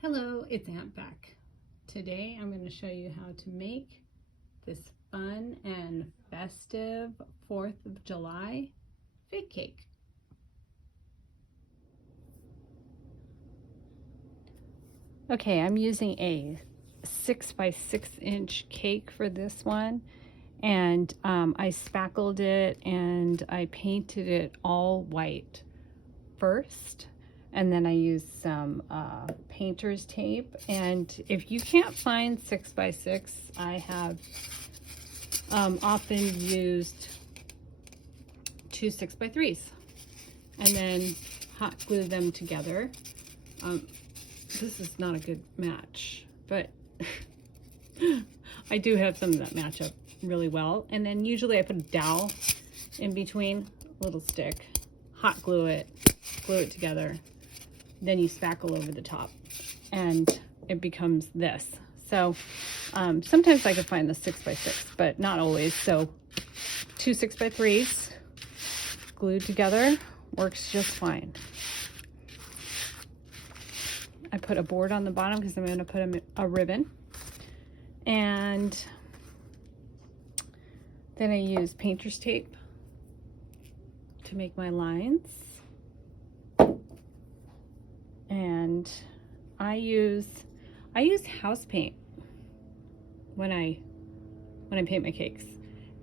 Hello, it's Aunt Beck. Today I'm going to show you how to make this fun and festive 4th of July fig cake. Okay, I'm using a 6 by 6 inch cake for this one, and I spackled it and I painted it all white first. And then I used some painter's tape. And if you can't find 6 by 6, I have often used 2 6 by 3s and then hot glue them together. This is not a good match, but I do have some that match up really well. And then usually I put a dowel in between, a little stick, hot glue it together. Then you spackle over the top and it becomes this. So sometimes I can find the 6 by 6, but not always. So 2 6 by 3s glued together works just fine. I put a board on the bottom because I'm going to put a ribbon, and then I use painter's tape to make my lines. And I use house paint when I paint my cakes,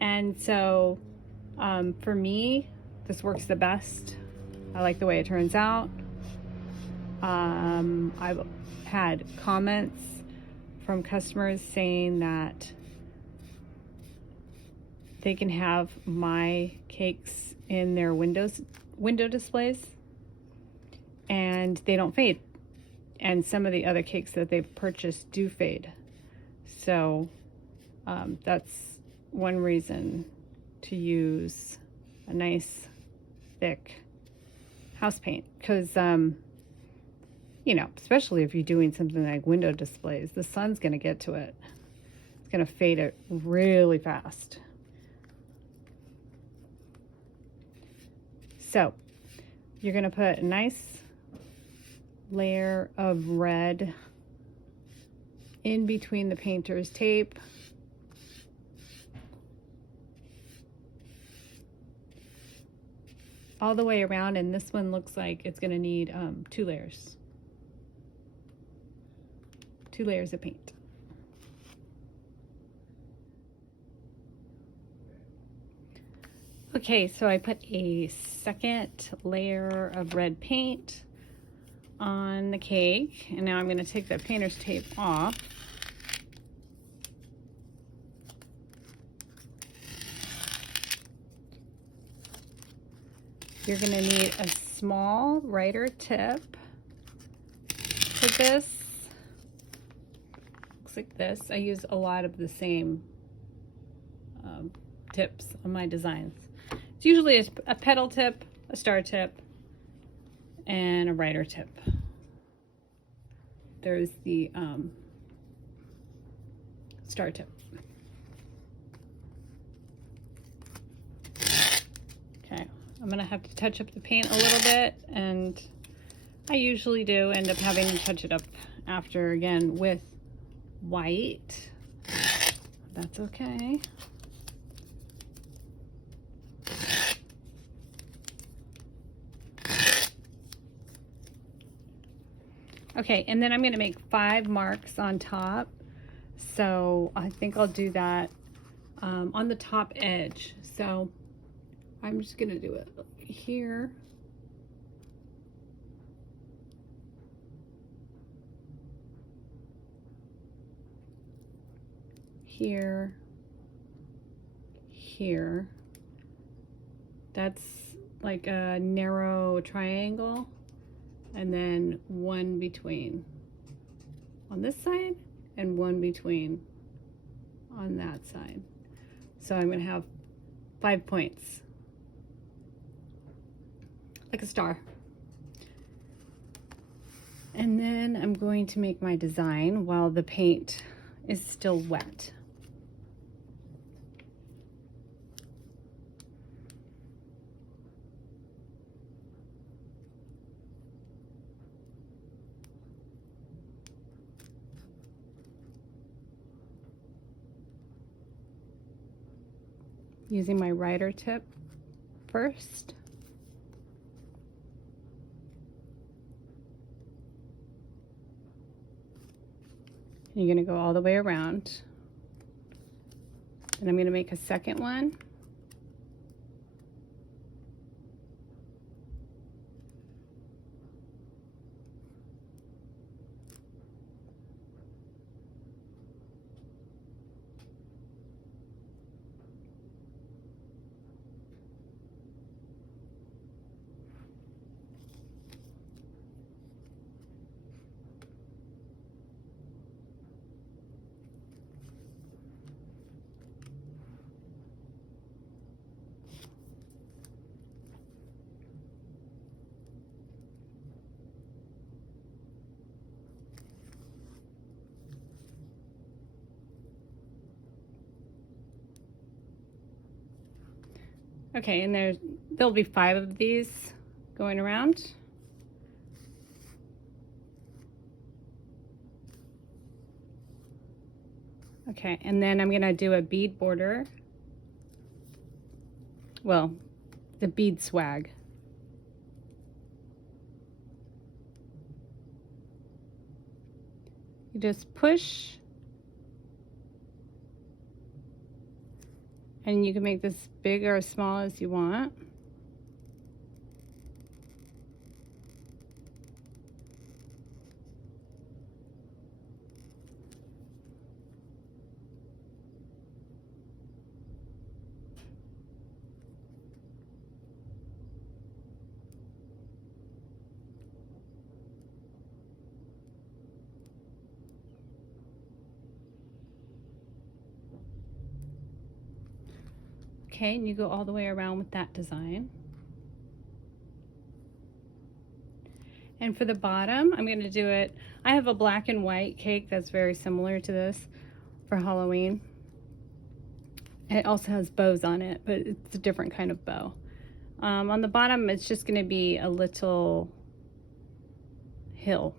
and so for me this works the best. I like the way it turns out. I've had comments from customers saying that they can have my cakes in their window displays and they don't fade, and some of the other cakes that they've purchased do fade. So that's one reason to use a nice thick house paint, because you know, especially if you're doing something like window displays, the sun's going to get to it. It's going to fade it really fast. So you're going to put a nice layer of red in between the painter's tape. All the way around, and this one looks like it's going to need 2 layers. 2 layers of paint. Okay, so I put a second layer of red paint on the cake, and now I'm going to take the painter's tape off. You're going to need a small writer tip for this. Looks like this. I use a lot of the same tips on my designs. It's usually a petal tip, a star tip, and a writer tip. There's the star tip. Okay, I'm gonna have to touch up the paint a little bit, and I usually do end up having to touch it up after, again, with white. That's okay. Okay, and then I'm going to make 5 marks on top. So I think I'll do that on the top edge. So I'm just going to do it here. Here. Here. That's like a narrow triangle. And then 1 between on this side and 1 between on that side. So I'm going to have 5 points, like a star. And then I'm going to make my design while the paint is still wet. using my rider tip first. And you're going to go all the way around. And I'm going to make a second one. Okay, and there'll be 5 of these going around. Okay, and then I'm gonna do a bead border. Well, the bead swag. You just push, and you can make this big or as small as you want. Okay, and you go all the way around with that design. And for the bottom, I'm going to do it, I have a black and white cake that's very similar to this for Halloween. It also has bows on it, but it's a different kind of bow. On the bottom, it's just going to be a little hill.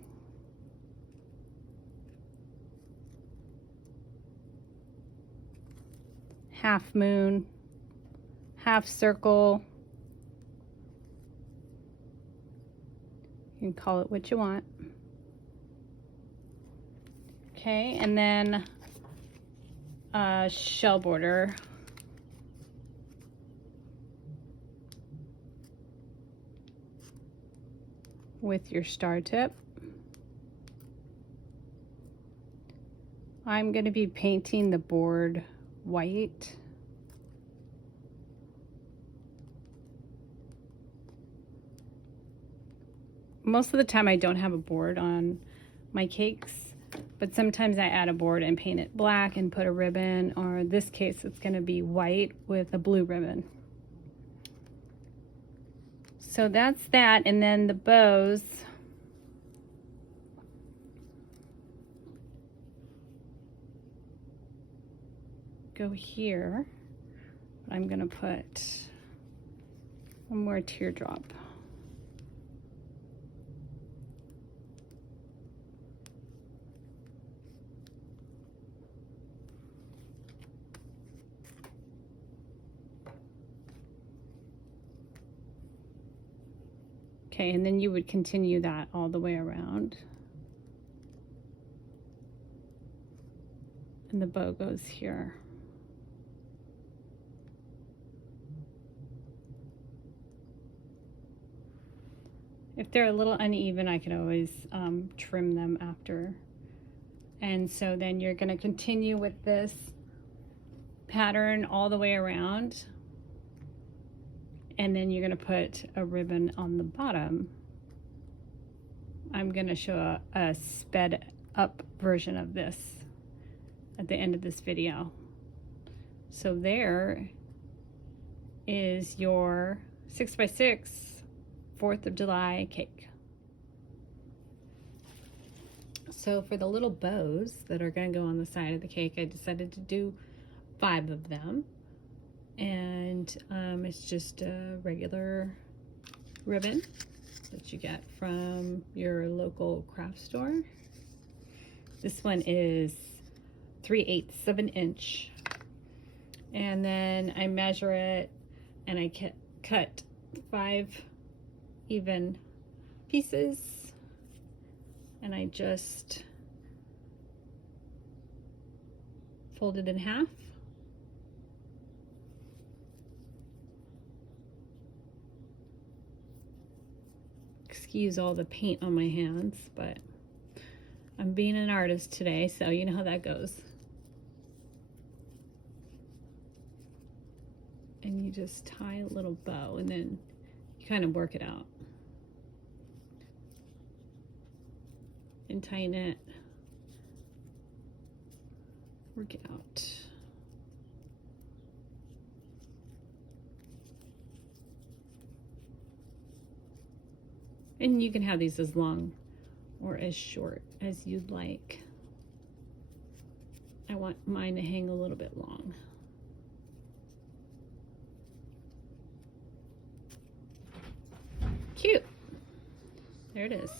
Half moon, half circle. You can call it what you want. Okay, and then a shell border. With your star tip. I'm going to be painting the board white. Most of the time I don't have a board on my cakes, but sometimes I add a board and paint it black and put a ribbon, or in this case it's going to be white with a blue ribbon. So that's that, and then the bows. Go here. I'm going to put one more teardrop. Okay, and then you would continue that all the way around. And the bow goes here. If they're a little uneven, I can always trim them after. And so then you're going to continue with this pattern all the way around. And then you're going to put a ribbon on the bottom. I'm going to show a sped up version of this at the end of this video. So there is your 6x6 4th of July cake. So for the little bows that are going to go on the side of the cake, I decided to do 5 of them. And it's just a regular ribbon that you get from your local craft store. This one is 3/8 of an inch, And then I measure it and I cut 5 even pieces, and I just fold it in half. Excuse all the paint on my hands, but I'm being an artist today, so you know how that goes. And you just tie a little bow, and then you kind of work it out and tighten it, work it out. And you can have these as long or as short as you'd like. I want mine to hang a little bit long. Cute. There it is.